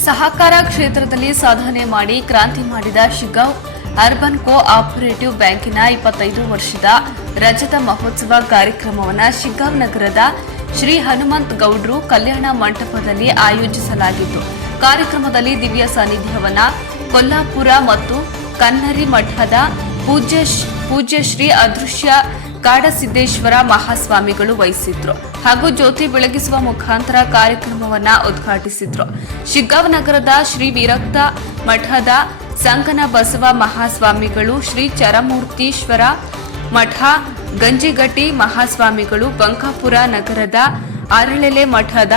ಸಹಕಾರ ಕ್ಷೇತ್ರದಲ್ಲಿ ಸಾಧನೆ ಮಾಡಿ ಕ್ರಾಂತಿ ಮಾಡಿದ ಶಿಗ್ಗಾಂವ್ ಅರ್ಬನ್ ಕೋ ಆಪರೇಟಿವ್ ಬ್ಯಾಂಕಿನ 25 ವರ್ಷದ ರಜತ ಮಹೋತ್ಸವ ಕಾರ್ಯಕ್ರಮವನ್ನು ಶಿಗ್ಗಾಂವ್ ನಗರದ ಶ್ರೀ ಹನುಮಂತ ಗೌಡ್ರು ಕಲ್ಯಾಣ ಮಂಟಪದಲ್ಲಿ ಆಯೋಜಿಸಲಾಗಿತ್ತು. ಕಾರ್ಯಕ್ರಮದಲ್ಲಿ ದಿವ್ಯ ಸಾನ್ನಿಧ್ಯವನ್ನ ಕೊಲ್ಲಾಪುರ ಮತ್ತು ಕನ್ನರಿ ಮಠದ ಪೂಜ್ಯ ಶ್ರೀ ಅದೃಶ್ಯ ಕಾಡಸಿದ್ದೇಶ್ವರ ಮಹಾಸ್ವಾಮಿಗಳು ವಹಿಸಿದ್ರು ಹಾಗೂ ಜ್ಯೋತಿ ಬೆಳಗಿಸುವ ಮುಖಾಂತರ ಕಾರ್ಯಕ್ರಮವನ್ನ ಉದ್ಘಾಟಿಸಿದ್ರು. ಶಿಗ್ಗಾಂವ್ ನಗರದ ಶ್ರೀ ವಿರಕ್ತ ಮಠದ ಸಂಕನ ಬಸವ ಮಹಾಸ್ವಾಮಿಗಳು, ಶ್ರೀ ಚರಮೂರ್ತೀಶ್ವರ ಮಠ ಗಂಜಿಗಟ್ಟಿ ಮಹಾಸ್ವಾಮಿಗಳು, ಬಂಕಾಪುರ ನಗರದ ಅರಳೆಲೆ ಮಠದ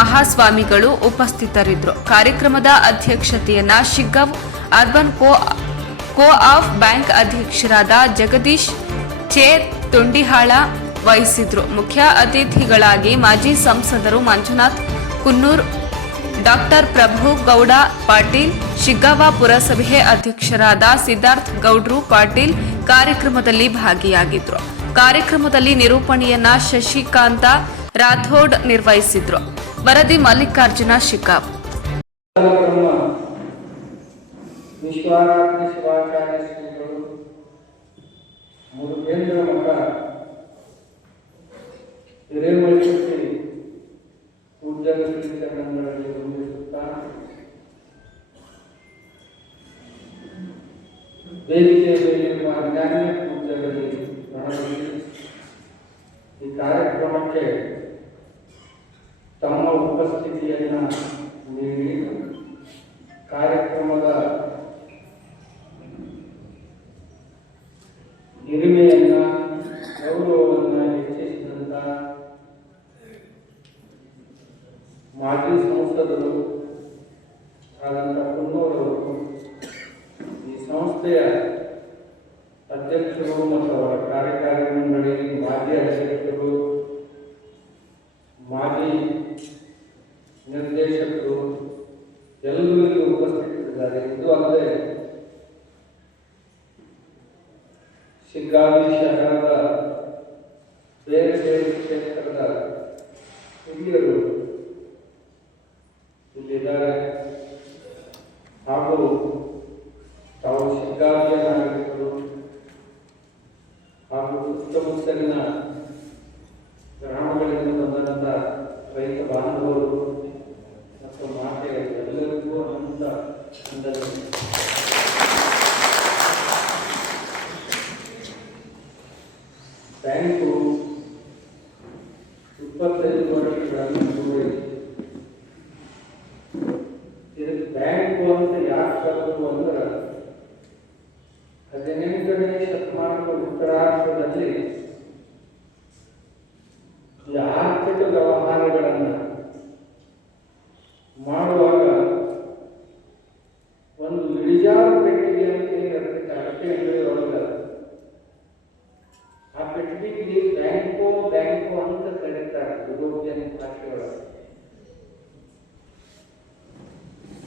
ಮಹಾಸ್ವಾಮಿಗಳು ಉಪಸ್ಥಿತರಿದ್ದರು. ಕಾರ್ಯಕ್ರಮದ ಅಧ್ಯಕ್ಷತೆಯನ್ನ Shiggaon urban co-op bank ಅಧ್ಯಕ್ಷರಾದ ಜಗದೀಶ್ ಚೇರ್ ತೊಂಡಿಹಾಳ ವಹಿಸಿದ್ರು. ಮುಖ್ಯ ಅತಿಥಿಗಳಾಗಿ ಮಾಜಿ ಸಂಸದರು ಮಂಜುನಾಥ್ ಕುನ್ನೂರ್, ಡಾಕ್ಟರ್ ಪ್ರಭು ಗೌಡ ಪಾಟೀಲ್, ಶಿಗ್ಗಾಂವ ಪುರಸಭೆ ಅಧ್ಯಕ್ಷರಾದ ಸಿದ್ಧಾರ್ಥ ಗೌಡ್ರು ಪಾಟೀಲ್ ಕಾರ್ಯಕ್ರಮದಲ್ಲಿ ಭಾಗಿಯಾಗಿದ್ರು. ಕಾರ್ಯಕ್ರಮದಲ್ಲಿ ನಿರೂಪಣೆಯನ್ನ ಶಶಿಕಾಂತ ರಾಥೋಡ್ ನಿರ್ವಹಿಸಿದ್ರು. ವರದಿ ಮಲ್ಲಿಕಾರ್ಜುನ ಶಿಗ್ಗಾಂವ್. ವಿಶ್ವಾರಾಧ್ಯ ಶಿವಾಚಾರ್ಯ ಶ್ರೀಗಳು ಮುರುಗೇಂದ್ರ ಮಠ ಹಿರೇಮೈಸೂರಿ ಪೂಜ್ಯರ ಶ್ರೀಚರಣಗಳಲ್ಲಿ ವಂದಿಸುತ್ತಾ ವೇದಿಕೆ ಮೇಲಿರುವ ಅನ್ಯಾನ್ಯ ಪೂಜ್ಯರಲ್ಲಿ ಪ್ರಣಮಿಸಿ ಈ ಕಾರ್ಯಕ್ರಮಕ್ಕೆ ತಮ್ಮ ಉಪಸ್ಥಿತಿಯನ್ನು ನೀಡಿ ಕಾರ್ಯಕ್ರಮದ ಹಿರಿಮೆಯನ್ನ ಗೌರವವನ್ನು ಹೆಚ್ಚಿಸಿದಂತ ಮಾಜಿ ಸಂಸದರು ಆದಂಥ ಕುನ್ನೂರವರು, ಈ ಸಂಸ್ಥೆಯ ಅಧ್ಯಕ್ಷರು ಮತ್ತು ಅವರ ಕಾರ್ಯಕಾರಿ ಮಂಡಳಿ ಮಾಜಿ ಅಧ್ಯಕ್ಷರು, ಮಾಜಿ ನಿರ್ದೇಶಕರು ಎಲ್ಲರೂ ಇಲ್ಲಿ ಉಪಸ್ಥಿತರಿದ್ದಾರೆ. ಇದು ಅಲ್ಲದೆ ಶಿಗ್ಗಾಂವಿ ಶಹರದ ಬೇರೆ ಬೇರೆ ಕ್ಷೇತ್ರದ ಹಿರಿಯರು ಇಲ್ಲಿದ್ದಾರೆ ಹಾಗೂ ತಾವು ಶಿಗ್ಗಾಂವಿಯ ನಾಗರಿಕರು ಹಾಗೂ ಸುತ್ತಮುತ್ತಲಿನ ಗ್ರಾಮಗಳಿಂದ ಬಂದಂಥ ರೈತ ಬಾಂಧವರು ಮತ್ತು ಮಾತೆಯರು ಎಲ್ಲರಿಗೂ ಅನಂತ ಸಂದರ್ಭ. ಬ್ಯಾಂಕು 25 ವರ್ಷಗಳನ್ನು ಕೂಡಿದೆ. ಇದಕ್ಕೆ ಬ್ಯಾಂಕು ಅಂತ ಯಾಕೆ ಕರೆದ್ರು ಅಂದ್ರೆ 18ನೇ ಶತಮಾನದ ಉತ್ತರಾರ್ಧದಲ್ಲಿ ಈ ಆರ್ಥಿಕ ವ್ಯವಹಾರಗಳನ್ನು ಮಾಡುವಾಗ ಒಂದು ಇಳಿಜಾರು ಪೆಟ್ಟಿಗೆ ಅಂತ ಏನಿರುತ್ತೆ ಅಷ್ಟೇ ಅಂಗಡಿಯೊಳಗೆ ಆ ಪೆಟ್ಟಿಗೆಗೆ ಬ್ಯಾಂಕು ಅಂತ ಕರೀತಾರೆ ಯುರೋಪಿಯನ್ ಭಾಷೆಯೊಳಗೆ.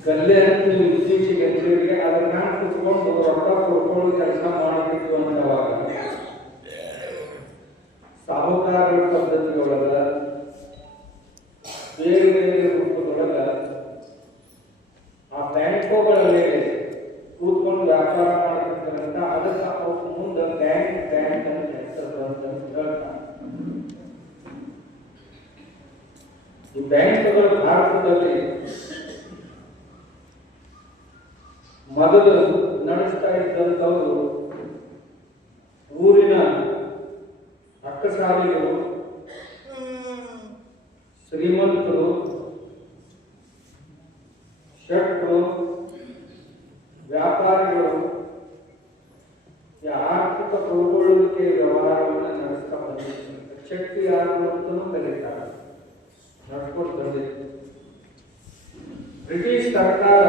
ಗಲ್ಲೆ ಅಂತ ನೀವು ಇತ್ತೀಚೆಗೆ ಅಂಗಡಿಗೆ ಅದನ್ನ ಕುತ್ಕೊಂಡು ರೊಕ್ಕ ಕೊಡ್ಕೊಂಡು ಕೆಲಸ ಮಾಡಬೇಕು ಅಂತವಾಗ ಸಾಹುಕಾರರ ಪದ್ಧತಿಯೊಳಗ ಬೇರೆ ಬೇರೆ ರೂಪದೊಳಗ ಆ ಬ್ಯಾಂಕುಗಳ ಮೇಲೆ ಕೂತ್ಕೊಂಡು ವ್ಯಾಪಾರ ಮಾಡ್ತಿರ್ತಾರಂತ. ಅದಕ್ಕೆ ಅವ್ರ ಮುಂದೆ ಬ್ಯಾಂಕ್ ಅಂತ ಹೆಸರು ಅಂತ ಹೇಳ್ತಾರೆ. ಈ ಬ್ಯಾಂಕುಗಳು ಭಾರತದಲ್ಲಿ ಮೊದಲು ನಡೆಸ್ತಾ ಇದ್ದಂಥವರು ಊರಿನ ಅಕ್ಕಸಾಲಿಗಳು, ಶ್ರೀಮಂತರು, ಶೆಟ್ರು, ವ್ಯಾಪಾರಿಗಳು ಈ ಆರ್ಥಿಕ ಕೊಡುಗೊಳ್ಳುವಿಕೆ ವ್ಯವಹಾರವನ್ನು ನಡೆಸ್ತಾ ಬಂದಿದ್ದಾರೆ. ಶಕ್ತಿ ಯಾರು ಅಂತಲೂ ಕರೀತಾರೆ, ನಡ್ಕೊಂಡು ಬಂದಿದೆ. ಬ್ರಿಟಿಷ್ ಸರ್ಕಾರ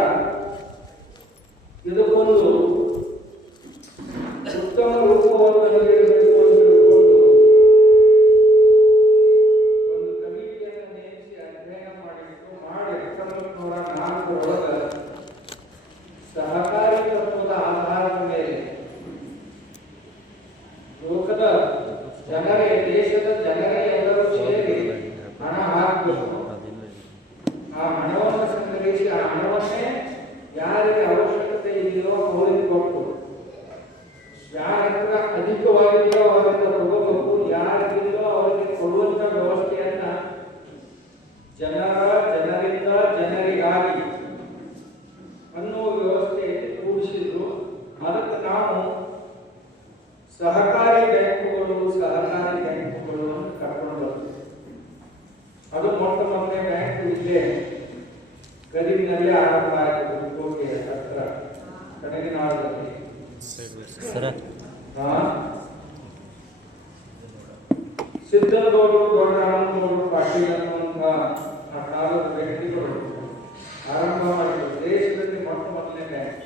ಇದಕ್ಕೊಂದು ಉತ್ತಮ ರೂಪವನ್ನು ನೀಡಬೇಕು ಅಂತ ತಿಳ್ಕೊಂಡು ಒಂದು ಕಮಿಟಿಯನ್ನು ನೇಮಿಸಿ ಅಧ್ಯಯನ ಮಾಡಿತ್ತು. ಮಾಡಿ 1904 ಸಹಕಾರಿ ತತ್ವದ ಆಧಾರದ ಮೇಲೆ ಲೋಕದ ಜನರೇ, ದೇಶದ ಜನರೇ ಎಲ್ಲರೂ ಸೇರಿ ಹಣ ಹಾಕಬೇಕು. ಆ ಹಣವನ್ನು ಸಂಗ್ರಹಿಸಿ ಸಂಗ್ರಹಿಸಿ ಆ ಹಣವನ್ನೇ ಯಾರಿಗೆ ಅವಶ್ಯಕತೆ ಇದೆಯೋ ಅವರಿಗೆ ಕೊಟ್ಟು, ಯಾರ ಹತ್ರ ಅಧಿಕವಾಗಿದೆಯೋ ಅವರಿಂದ ತಗೋಬೇಕು, ಯಾರಿಗಿಲ್ಲೋ ಅವರಿಗೆ ಕೊಡುವಂತ ವ್ಯವಸ್ಥೆಯನ್ನ ಜನರಿಂದ ಜನರಿಗಾಗಿ ಅನ್ನುವ ವ್ಯವಸ್ಥೆ ರೂಢಿಸಿದ್ರು. ಅದಕ್ಕೆ ನಾವು ಸಹಕಾರಿ ಬ್ಯಾಂಕುಗಳು ಅಂತ ಕರ್ಕೊಂಡು ಬರ್ತೀವಿ. ಅದು ಮೊಟ್ಟ ಮೊದಲನೇ ಬ್ಯಾಂಕ್ ಇಲ್ಲೇ ಗದಗಿನಲ್ಲಿ ಆರಂಭ ಆಯಿತು, ಕೋಟೆ ಹತ್ರ ಕಡಗಿನಾಳದಲ್ಲಿ. ಸಿದ್ದನಗೌಡರು, ದೊಡ್ಡರಾಮನಗೌಡರು, ಪಾಟೀಲ್ ಅನ್ನುವಂಥ ಆ ಕಾಲದ ವ್ಯಕ್ತಿಗಳು ಆರಂಭ ಮಾಡಿದ್ರು. ದೇಶದಲ್ಲಿ ಮೊಟ್ಟ ಮೊದಲನೇ ಬ್ಯಾಂಕ್.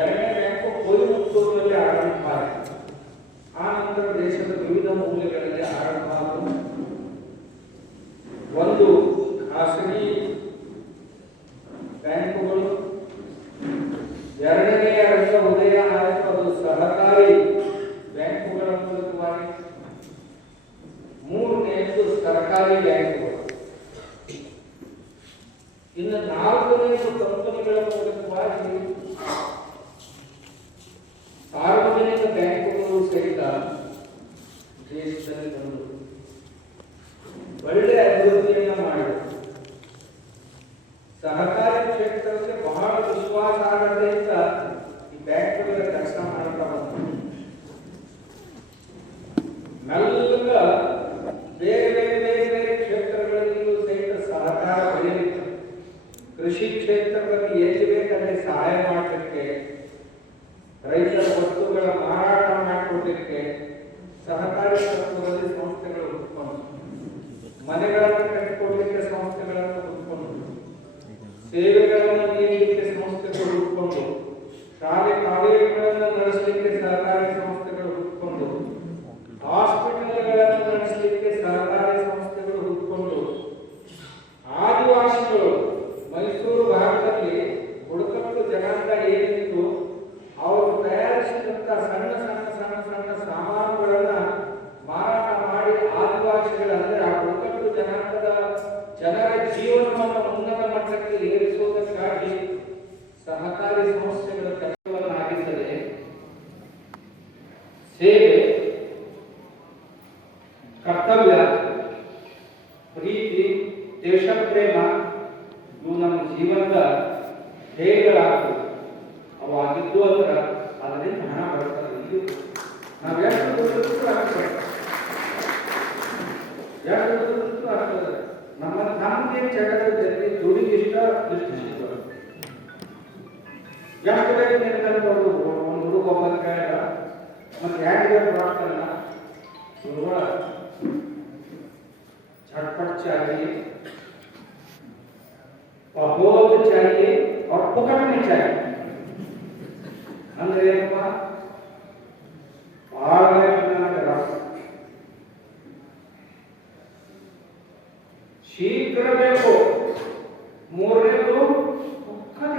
ಎರಡನೇ ಬ್ಯಾಂಕು ಕೊಯಮತ್ತೂರಿನಲ್ಲಿ ಆರಂಭ ಆಯಿತು. ಆ ನಂತರ ದೇಶದ ವಿವಿಧ ಮೂಲೆಗಳಲ್ಲಿ ಆರಂಭ ಆದವು. ಒಂದು ಖಾಸಗಿ ಬ್ಯಾಂಕುಗಳು, ಎರಡನೆಯ ರಂಗ ಉದಯ ಆಯಿತು, ಅದು ಸಹಕಾರಿ ಬ್ಯಾಂಕುಗಳ ಮೂಲಕವಾಗಿ. ಮೂರನೆಯದು ಸರ್ಕಾರಿ ಬ್ಯಾಂಕುಗಳು. ಇನ್ನು ನಾಲ್ಕನೆಯದು ಕಂಪನಿಗಳ ಮೂಲಕವಾಗಿ ಸಾರ್ವಜನಿಕ ಬ್ಯಾಂಕುಗಳು ಸಹಿತ ದೇಶದಲ್ಲಿ ಬಂದು ಒಳ್ಳೆ ಅಭಿವೃದ್ಧಿಯನ್ನ ಮಾಡಿದರು. ಸಹಕಾರಿ ಕ್ಷೇತ್ರಕ್ಕೆ ಬಹಳ ವಿಶ್ವಾಸಾರ್ಹತೆಯಿಂದ ಈ ಬ್ಯಾಂಕುಗಳ ಕೆಲಸ ಮಾಡ್ತಾ ಬಂದರು. ಮೆಲ್ಲಗ ಬೇರೆ ಕ್ಷೇತ್ರಗಳಲ್ಲಿಯೂ ಸಹಿತ ಸಹಕಾರ ಬೆಳೆಯಿತು. ಕೃಷಿ ಕ್ಷೇತ್ರದಲ್ಲಿ ಎಲ್ಲಿ ಬೇಕಲ್ಲಿ ಸಹಾಯ ಮಾಡಲಿಕ್ಕೆ, ರೈತರ ವಸ್ತುಗಳ ಮಾರಾಟ ಮಾಡಿಕೊಡ್ಲಿಕ್ಕೆ ಸಹಕಾರಿ ತತ್ವದಲ್ಲಿ ಸಂಸ್ಥೆಗಳು ಹುಟ್ಟುಕೊಂಡು, ಮನೆಗಳನ್ನು ಕಟ್ಟಿಕೊಡ್ಲಿಕ್ಕೆ ಸಂಸ್ಥೆಗಳನ್ನು ಹುಟ್ಟುಕೊಂಡು, ಸೇವೆಗಳನ್ನು ನೀಡಲಿಕ್ಕೆ ಸಂಸ್ಥೆಗಳು ಹುಟ್ಟುಕೊಂಡು, ಶಾಲೆ ಕಾಲೇಜುಗಳನ್ನು ನಡೆಸಲಿಕ್ಕೆ ಸಹಕಾರಿ ಸಂಸ್ಥೆಗಳು ಹುಟ್ಟುಕೊಂಡು, ಹಾಸ್ಪಿಟಲ್ಗಳನ್ನು ನಡೆಸಲಿಕ್ಕೆ ಸಹಕಾರಿ ಸಂಸ್ಥೆಗಳು ಹುಟ್ಟುಕೊಂಡು, ಆದಿವಾಸಿಗಳು ಮೈಸೂರು ಭಾಗದಲ್ಲಿ ಬುಡಕಟ್ಟು ಜನಾಂಗ ಏನಿತ್ತು ಅವರು ತಯಾರಿಸಿದಂತ ಸಣ್ಣ ಸಣ್ಣ ಸಣ್ಣ ಸಣ್ಣ ಸಾಮಾನುಗಳನ್ನ ಮಾರಾಟ ಮಾಡಿ ಆದಿವಾಸಿಗಳಂದ್ರೆ ಆ ಬುಡಕಟ್ಟು ಜನಾಂಗದ ಜನರ ಜೀವನವನ್ನು ಉನ್ನತ ಮಟ್ಟಕ್ಕೆ ಏರಿಸುವುದಕ್ಕಾಗಿ ಸಹಕಾರಿ ಸಂಸ್ಥೆಗಳ ಕೆಲಸವನ್ನಾಗಿಸದೆ ಸೇವೆ, ಕರ್ತವ್ಯ, ಪ್ರೀತಿ, ದೇಶಪ್ರೇಮ ಇವು ನಮ್ಮ ಜೀವನದ ಧ್ಯೇಯಗಳಾಗಬೇಕು. ಅವು ಆಗಿದ್ದು ಅಂದ್ರೆ ಅದರಿಂದ ಹಣ ಬರ್ತದೆ. ನಾವು ಎಷ್ಟು ದುಡಿದ್ರು ಆಗ್ತದೆ, ಆಗ್ತದೆ. ನಮಗೆ ಜಗತ್ತಲ್ಲಿ ದುಡಿ ಇಷ್ಟ ಸಿಗ್ತದೆ. ಎಷ್ಟು ಬೇಕು ನಿರ್ಧಾರ ಒಂದು ಹುಡುಗ ಒಬ್ಬ ಕೇಳ ಮತ್ತೆ ಯಾರಿಗೆ ಪ್ರಾರ್ಥನ झटपट चाहिए, बहुत चाहिए और पकड़ में चाहिए. ಅಂದ್ರೆ